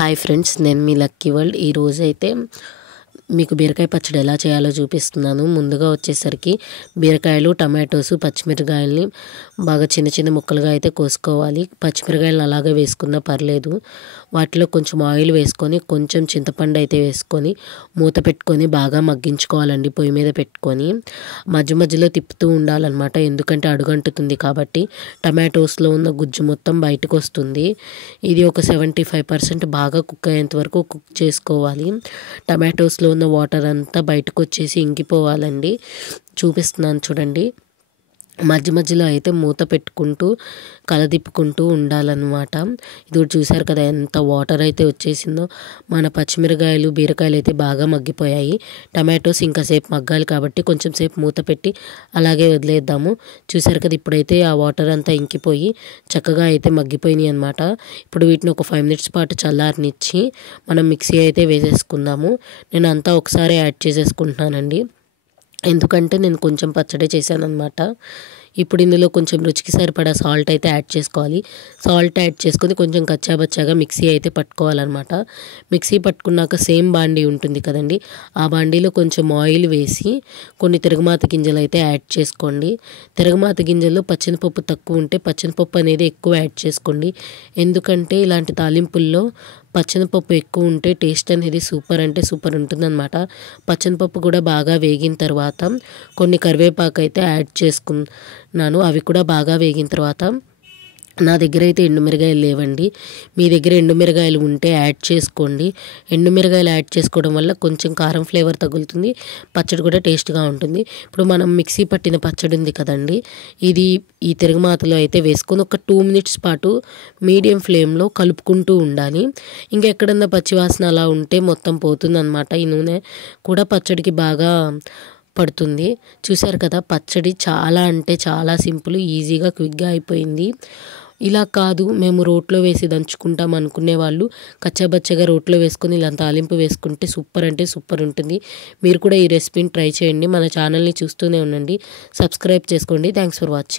Hi friends, నేను మీ lucky world. ఈరోజైతే మీకు బీరకాయ పచ్చడి ఎలా చేయాలో చూపిస్తున్నాను. ముందుగా వచ్చేసరికి బీరకాయలు, టమాటోస్, పచ్చిమిరకాయలని బాగా చిన్న చిన్న ముక్కలుగా అయితే కోసుకోవాలి. పచ్చిమిరకాయలను అలాగే వేసుకున్నా పర్లేదు. వాటిలో కొంచెం ఆయిల్ వేసుకొని, కొంచెం చింతపండు అయితే వేసుకొని మూత పెట్టుకొని బాగా మగ్గించుకోవాలండి. పొయ్యి మీద పెట్టుకొని మధ్య మధ్యలో తిప్పుతూ ఉండాలన్నమాట. ఎందుకంటే అడుగంటుతుంది కాబట్టి టమాటోస్లో ఉన్న గుజ్జు మొత్తం బయటకు వస్తుంది. ఇది ఒక 75% బాగా కుక్ అయ్యేంత వరకు కుక్ చేసుకోవాలి. టమాటోస్లో ఉన్న వాటర్ అంతా బయటకు వచ్చేసి ఇంకిపోవాలండి. చూపిస్తున్నాను చూడండి. మధ్య మధ్యలో అయితే మూత పెట్టుకుంటూ కలదిప్పుకుంటూ ఉండాలన్నమాట. ఇది కూడా చూసారు కదా ఎంత వాటర్ అయితే వచ్చేసిందో. మన పచ్చిమిరకాయలు, బీరకాయలు అయితే బాగా మగ్గిపోయాయి. టమాటోస్ ఇంకాసేపు మగ్గాలి కాబట్టి కొంచెం సేపు మూత పెట్టి అలాగే వదిలేద్దాము. చూసారు కదా, ఇప్పుడైతే ఆ వాటర్ అంతా ఇంకిపోయి చక్కగా అయితే మగ్గిపోయినాయి అనమాట. ఇప్పుడు వీటిని ఒక 5 minutes పాటు చల్లారనిచ్చి మనం మిక్సీ అయితే వేసేసుకుందాము. నేను అంతా ఒకసారి యాడ్ చేసేసుకుంటున్నానండి, ఎందుకంటే నేను కొంచెం పచ్చడి చేశాను అనమాట. ఇప్పుడు ఇందులో కొంచెం రుచికి సరిపడా సాల్ట్ అయితే యాడ్ చేసుకోవాలి. సాల్ట్ యాడ్ చేసుకొని కొంచెం కచ్చాబచ్చాగా మిక్సీ అయితే పట్టుకోవాలన్నమాట. మిక్సీ పట్టుకున్నాక సేమ్ బాండీ ఉంటుంది కదండి, ఆ బాండీలో కొంచెం ఆయిల్ వేసి కొన్ని తిరగమాత గింజలు అయితే యాడ్ చేసుకోండి. తిరగమాత గింజల్లో పచ్చెనపప్పు తక్కువ ఉంటే పచ్చెనపప్పు అనేది ఎక్కువ యాడ్ చేసుకోండి. ఎందుకంటే ఇలాంటి తాలింపుల్లో పచ్చెనపప్పు ఎక్కువ ఉంటే టేస్ట్ అనేది సూపర్ అంటే సూపర్ ఉంటుందన్నమాట. పచ్చెనపప్పు కూడా బాగా వేగిన తర్వాత కొన్ని కరివేపాకు అయితే యాడ్ చేసుకున్నాను. అవి కూడా బాగా వేగిన తర్వాత, నా దగ్గర అయితే ఎండుమిరగాయలు లేవండి. మీ దగ్గర ఎండుమిరగాయలు ఉంటే యాడ్ చేసుకోండి. ఎండుమిరగాయలు యాడ్ చేసుకోవడం వల్ల కొంచెం కారం ఫ్లేవర్ తగులుతుంది, పచ్చడి కూడా టేస్ట్గా ఉంటుంది. ఇప్పుడు మనం మిక్సీ పట్టిన పచ్చడి ఉంది కదండి, ఇది ఈ తిరగమాతలో అయితే వేసుకొని ఒక 2 minutes పాటు మీడియం ఫ్లేమ్లో కలుపుకుంటూ ఉండాలి. ఇంకా ఎక్కడన్నా పచ్చివాసన అలా ఉంటే మొత్తం పోతుందన్నమాట. ఈ నూనె కూడా పచ్చడికి బాగా పడుతుంది. చూసారు కదా, పచ్చడి చాలా అంటే చాలా సింపుల్, ఈజీగా క్విక్గా అయిపోయింది. ఇలా కాదు మేము రోట్లో వేసి దంచుకుంటాం అనుకునే వాళ్ళు కచ్చాబచ్చగా రోట్లో వేసుకొని ఇలా తాలింపు వేసుకుంటే సూపర్ అంటే సూపర్ ఉంటుంది. మీరు కూడా ఈ రెసిపీని ట్రై చేయండి. మన ఛానల్ని చూస్తూనే ఉండండి, సబ్స్క్రైబ్ చేసుకోండి. Thanks for watching.